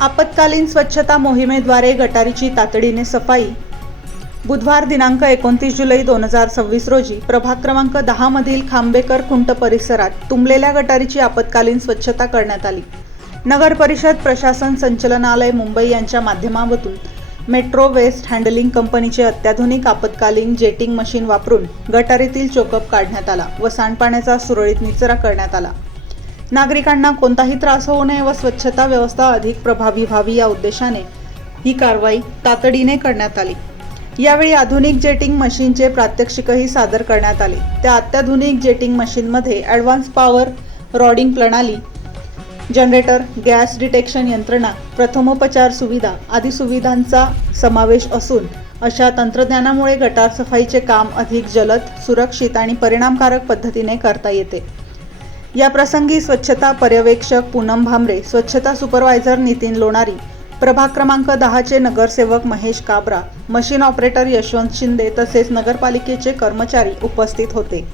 आपत्कालीन स्वच्छता मोहिमेद्वारे गटारीची तातडीने सफाई। बुधवार दिनांक 29 जुलै 2026 रोजी प्रभाग क्रमांक 10 मधील खांबेकर खुंट परिसरात तुंबलेल्या गटारीची आपत्कालीन स्वच्छता करण्यात आली। नगर परिषद प्रशासन संचालनालय मुंबई यांच्या माध्यमातून मेट्रो वेस्ट हँडलिंग कंपनीचे अत्याधुनिक आपत्कालीन जेटिंग मशीन वापरून गटारीतील चोकअप काढण्यात आला व सांडपाण्याचा सुरळीत निचरा करण्यात आला। नागरिकांना कोणताही त्रास होऊ नये व स्वच्छता व्यवस्था अधिक प्रभावी व्हावी या उद्देशाने ही कारवाई तातडीने करण्यात आली। यावेळी आधुनिक जेटिंग मशीनचे प्रात्यक्षिकही सादर करण्यात आले। त्या अत्याधुनिक जेटिंग मशीनमध्ये ॲडव्हान्स पॉवर रॉडिंग प्रणाली, जनरेटर, गॅस डिटेक्शन यंत्रणा, प्रथमोपचार सुविधा आदी सुविधांचा समावेश असून अशा तंत्रज्ञानामुळे गटार सफाईचे काम अधिक जलद, सुरक्षित आणि परिणामकारक पद्धतीने करता येते। या प्रसंगी स्वच्छता पर्यवेक्षक पूनम भामरे, स्वच्छता सुपरवायझर नितीन लोणारी, प्रभाग क्रमांक 10 चे नगरसेवक महेश काबरा, मशीन ऑपरेटर यशवंत शिंदे तसेच नगरपालिकेचे कर्मचारी उपस्थित होते।